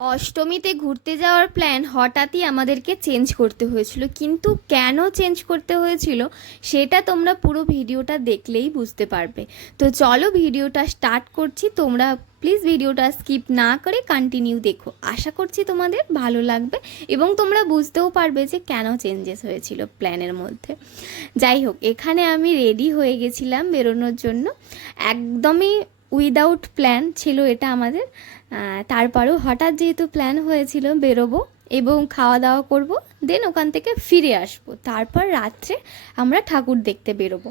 অষ্টমীতে ঘুরতে যাওয়ার প্ল্যান হঠাৎই আমাদেরকে চেঞ্জ করতে হয়েছিল। কিন্তু কেন চেঞ্জ করতে হয়েছিল সেটা তোমরা পুরো ভিডিওটা দেখলেই বুঝতে পারবে। তো চলো ভিডিওটা স্টার্ট করছি। তোমরা প্লিজ ভিডিওটা স্কিপ না করে কন্টিনিউ দেখো। আশা করছি তোমাদের ভালো লাগবে এবং তোমরা বুঝতেও পারবে যে কেন চেঞ্জেস হয়েছিল প্ল্যানের মধ্যে। যাই হোক, এখানে আমি রেডি হয়ে গেছিলাম বেরোনোর জন্য। একদমই উইদাউট প্ল্যান ছিল এটা আমাদের। তারপরেও হঠাৎ যেহেতু প্ল্যান হয়েছিল বেরোবো এবং খাওয়া দাওয়া করব দেন ওখান থেকে ফিরে আসব। তারপর রাত্রে আমরা ঠাকুর দেখতে বেরোবো।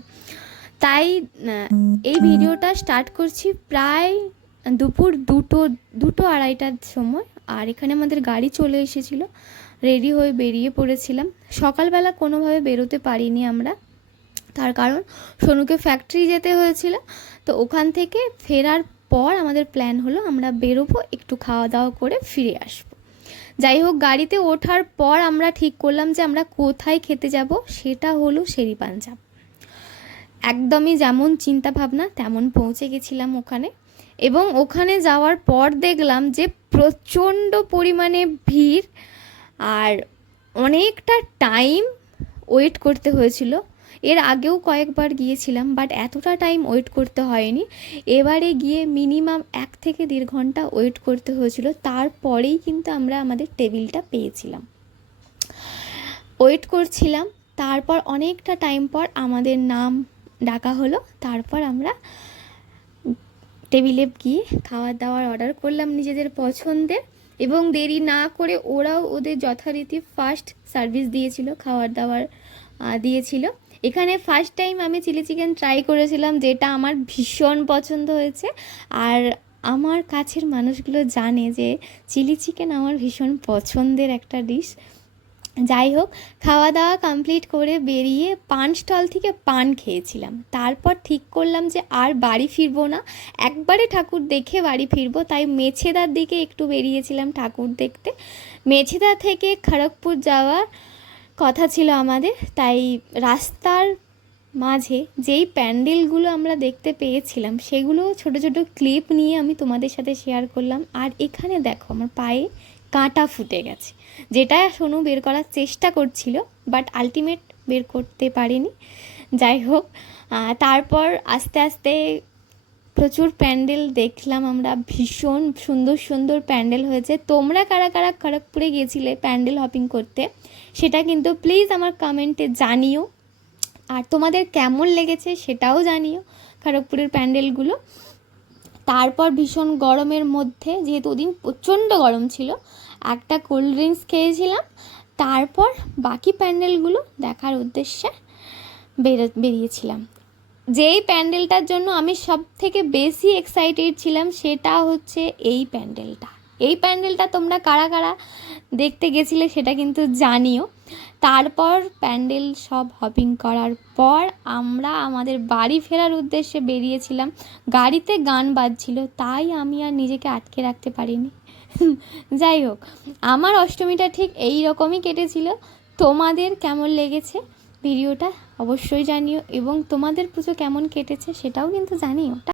তাই এই ভিডিওটা স্টার্ট করছি প্রায় দুপুর দুটো দুটো আড়াইটার সময়। আর এখানে আমাদের গাড়ি চলে এসেছিল। রেডি হয়ে বেরিয়ে পড়েছিলাম। সকালবেলা কোনোভাবে বেরোতে পারিনি আমরা। তার কারণ সোনুকে ফ্যাক্টরি যেতে হয়েছিল। তো ওখান থেকে ফেরার পর আমাদের প্ল্যান হলো আমরা বেরোবো, একটু খাওয়া দাওয়া করে ফিরে আসব। যাই হোক, গাড়িতে ওঠার পর আমরা ঠিক করলাম যে আমরা কোথায় খেতে যাব, সেটা হলো শেরি পাঞ্জাব একদমই যেমন চিন্তা ভাবনা তেমন পৌঁছে গেছিলাম ওখানে। এবং ওখানে যাওয়ার পর দেখলাম যে প্রচণ্ড পরিমাণে ভিড় আর অনেকটা টাইম ওয়েট করতে হয়েছিল। এর আগেও কয়েকবার গিয়েছিলাম বাট এতটা টাইম ওয়েট করতে হয়নি। এবারে গিয়ে মিনিমাম এক থেকে দেড় ঘণ্টা ওয়েট করতে হয়েছিল, তারপরেই কিন্তু আমরা আমাদের টেবিলটা পেয়েছিলাম। ওয়েট করছিলাম, তারপর অনেকটা টাইম পর আমাদের নাম ডাকা হলো, তারপর আমরা টেবিলে গিয়ে খাওয়ার দাওয়ার অর্ডার করলাম নিজেদের পছন্দের, এবং দেরি না করে ওরাও ওদের যথারীতি ফার্স্ট সার্ভিস দিয়েছিল খাওয়ার দাওয়ার দিয়েছিল। এখানে ফার্স্ট টাইম আমি চিলি চিকেন ট্রাই করেছিলাম, যেটা আমার ভীষণ পছন্দ হয়েছে। আর আমার কাছের মানুষগুলো জানে যে চিলি চিকেন আমার ভীষণ পছন্দের একটা ডিশ যাই হোক, খাওয়া দাওয়া কমপ্লিট করে বেরিয়ে পান স্টল থেকে পান খেয়েছিলাম। তারপর ঠিক করলাম যে আর বাড়ি ফিরবো না। একবারে ঠাকুর দেখে বাড়ি ফিরবো, তাই মেছেদার দিকে একটু বেরিয়েছিলাম ঠাকুর দেখতে। মেছেদা থেকে খড়গপুর যাওয়ার কথা ছিল আমাদের, তাই রাস্তার মাঝে যেই প্যান্ডেলগুলো আমরা দেখতে পেয়েছিলাম, সেগুলো ছোট ছোট ক্লিপ নিয়ে আমি তোমাদের সাথে শেয়ার করলাম। আর এখানে দেখো, আমার পায়ে কাঁটা ফুটে গেছে, যেটা সোনু বের করার চেষ্টা করছিল বাট আলটিমেট বের করতে পারিনি। যাই হোক তারপর আস্তে আস্তে প্রচুর প্যান্ডেল দেখলাম আমরা, ভীষণ সুন্দর সুন্দর প্যান্ডেল হয়েছে। তোমরা কারা কারা খড়গপুরে গিয়েছিলে প্যান্ডেল হপিং করতে? সেটা কিন্তু প্লিজ আমার কমেন্টে জানিও। আর তোমাদের কেমন লেগেছে সেটাও জানিও খড়গপুরের প্যান্ডেলগুলো। তারপর ভীষণ গরমের মধ্যে, যেহেতু ওদিন প্রচণ্ড গরম ছিল, একটা কোল্ড ড্রিঙ্কস খেয়েছিলাম। তারপর বাকি প্যান্ডেলগুলো দেখার উদ্দেশ্যে বেরো, বেরিয়েছিলাম। যেই প্যান্ডেলটার জন্য আমি সব থেকে বেশি এক্সাইটেড ছিলাম সেটা হচ্ছে এই প্যান্ডেলটা। এই প্যান্ডেলটা তোমরা কারা কারা দেখতে গেছিলে সেটা কিন্তু জানিও। তারপর প্যান্ডেল সব হপিং করার পর আমরা আমাদের বাড়ি ফেরার উদ্দেশ্যে বেরিয়েছিলাম। গাড়িতে গান বাজছিল, তাই আমি আর নিজেকে আটকে রাখতে পারিনি। যাই হোক, আমার অষ্টমীটা ঠিক এই রকমই কেটেছিল। তোমাদের কেমন লেগেছে? ভিডিওটা অবশ্যই জানিও এবং তোমাদের পুজো কেমন কেটেছে সেটাও কিন্তু জানিও।